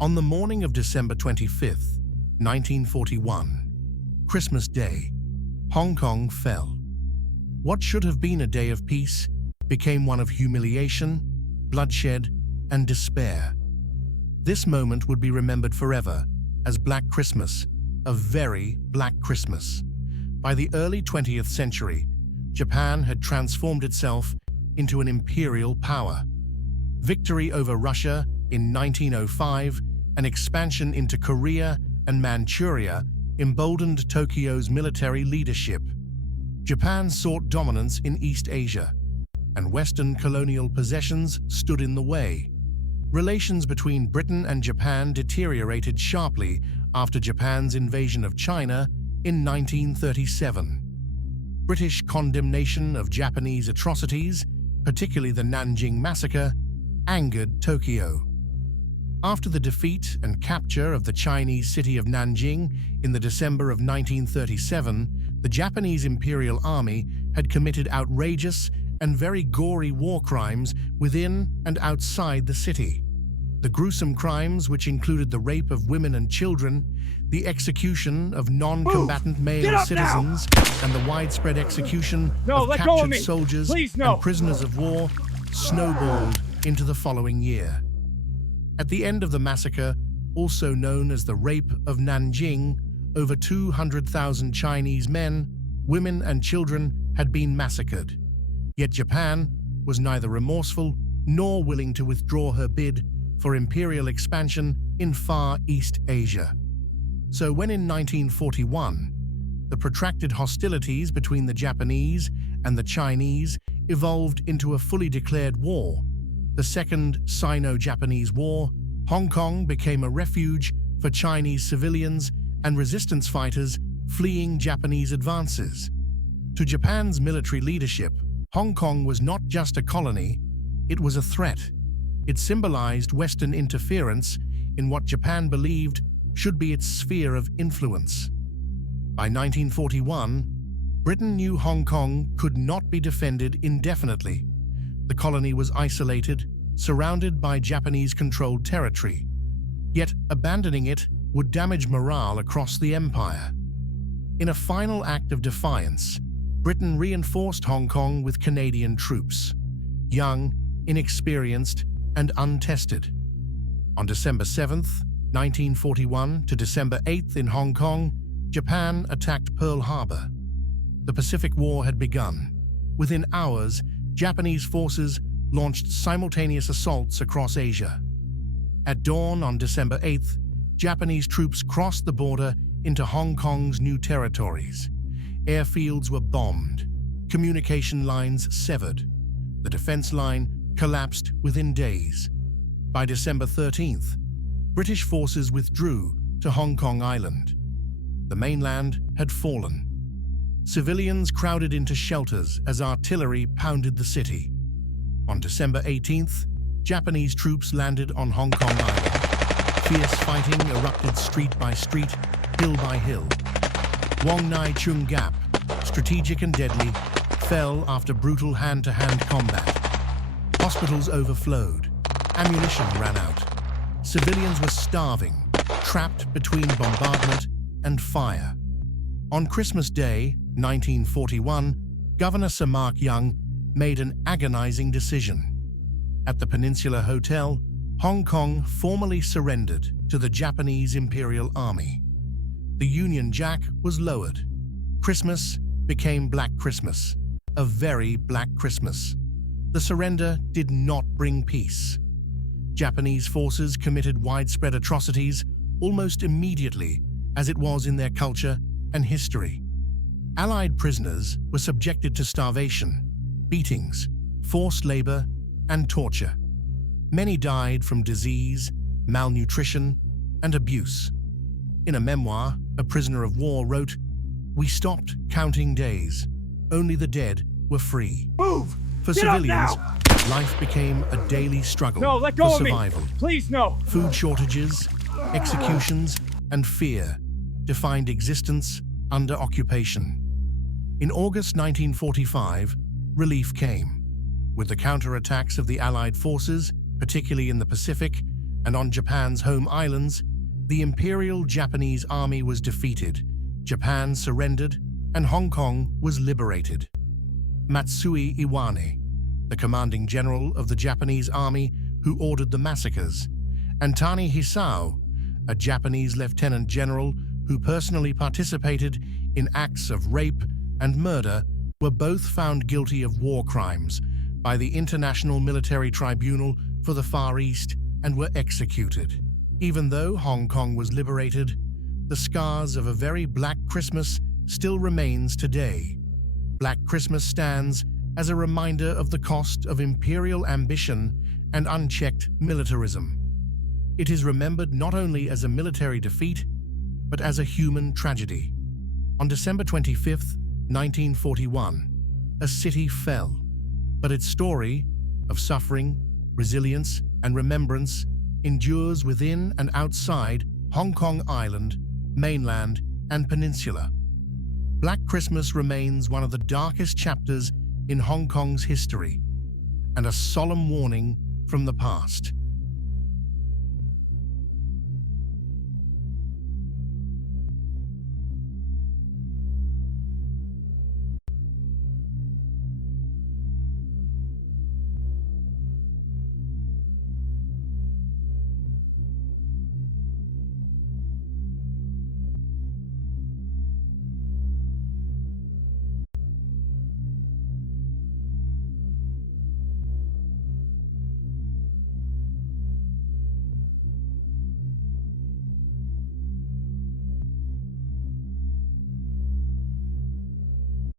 On the morning of December 25th, 1941, Christmas Day, Hong Kong fell. What should have been a day of peace became one of humiliation, bloodshed, and despair. This moment would be remembered forever as Black Christmas, a very Black Christmas. By the early 20th century, Japan had transformed itself into an imperial power. Victory over Russia in 1905 and expansion into Korea and Manchuria emboldened Tokyo's military leadership. Japan sought dominance in East Asia, and Western colonial possessions stood in the way. Relations between Britain and Japan deteriorated sharply after Japan's invasion of China in 1937. British condemnation of Japanese atrocities, particularly the Nanjing Massacre, angered Tokyo. After the defeat and capture of the Chinese city of Nanjing in the December of 1937, the Japanese Imperial Army had committed outrageous and very gory war crimes within and outside the city. The gruesome crimes, which included the rape of women and children, the execution of non-combatant male citizens, and the widespread execution of captured soldiers and prisoners of war, snowballed into the following year. At the end of the massacre, also known as the Rape of Nanjing, over 200,000 Chinese men, women, and children had been massacred. Yet Japan was neither remorseful nor willing to withdraw her bid for imperial expansion in Far East Asia. So when in 1941, the protracted hostilities between the Japanese and the Chinese evolved into a fully declared war, the Second Sino-Japanese War, Hong Kong became a refuge for Chinese civilians and resistance fighters fleeing Japanese advances. To Japan's military leadership, Hong Kong was not just a colony, it was a threat. It symbolized Western interference in what Japan believed should be its sphere of influence. By 1941, Britain knew Hong Kong could not be defended indefinitely. The colony was isolated, surrounded by Japanese-controlled territory. Yet abandoning it would damage morale across the empire. In a final act of defiance, Britain reinforced Hong Kong with Canadian troops, young, inexperienced, and untested. On December 7th, 1941 to December 8th in Hong Kong, Japan attacked Pearl Harbor. The Pacific War had begun. Within hours, Japanese forces launched simultaneous assaults across Asia. At dawn on December 8th, Japanese troops crossed the border into Hong Kong's new territories. Airfields were bombed, communication lines severed. The defense line collapsed within days. By December 13th, British forces withdrew to Hong Kong Island. The mainland had fallen. Civilians crowded into shelters as artillery pounded the city. On December 18th, Japanese troops landed on Hong Kong Island. Fierce fighting erupted street by street, hill by hill. Wong Nai Chung Gap, strategic and deadly, fell after brutal hand-to-hand combat. Hospitals overflowed. Ammunition ran out. Civilians were starving, trapped between bombardment and fire. On Christmas Day, 1941, Governor Sir Mark Young made an agonizing decision. At the Peninsula Hotel, Hong Kong formally surrendered to the Japanese Imperial Army. The Union Jack was lowered. Christmas became Black Christmas, a very Black Christmas. The surrender did not bring peace. Japanese forces committed widespread atrocities almost immediately, as it was in their culture and history. Allied prisoners were subjected to starvation, beatings, forced labor, and torture. Many died from disease, malnutrition, and abuse. In a memoir, a prisoner of war wrote, "We stopped counting days. Only the dead were free." Move! For Get up civilians, now! life became a daily struggle No, let go for of me! survival. Please, no! Food shortages, executions, and fear defined existence under occupation. In August 1945, relief came. With the counterattacks of the Allied forces, particularly in the Pacific, and on Japan's home islands, the Imperial Japanese army was defeated, Japan surrendered, and Hong Kong was liberated. Matsui Iwane, the commanding general of the Japanese army who ordered the massacres, and Tani Hisao, a Japanese lieutenant general who personally participated in acts of rape and murder, were both found guilty of war crimes by the International Military Tribunal for the Far East and were executed. Even though Hong Kong was liberated, the scars of a very Black Christmas still remains today. Black Christmas stands as a reminder of the cost of imperial ambition and unchecked militarism. It is remembered not only as a military defeat, but as a human tragedy. On December 25, 1941, a city fell, but its story of suffering, resilience, and remembrance endures within and outside Hong Kong Island, mainland, and peninsula. Black Christmas remains one of the darkest chapters in Hong Kong's history, and a solemn warning from the past.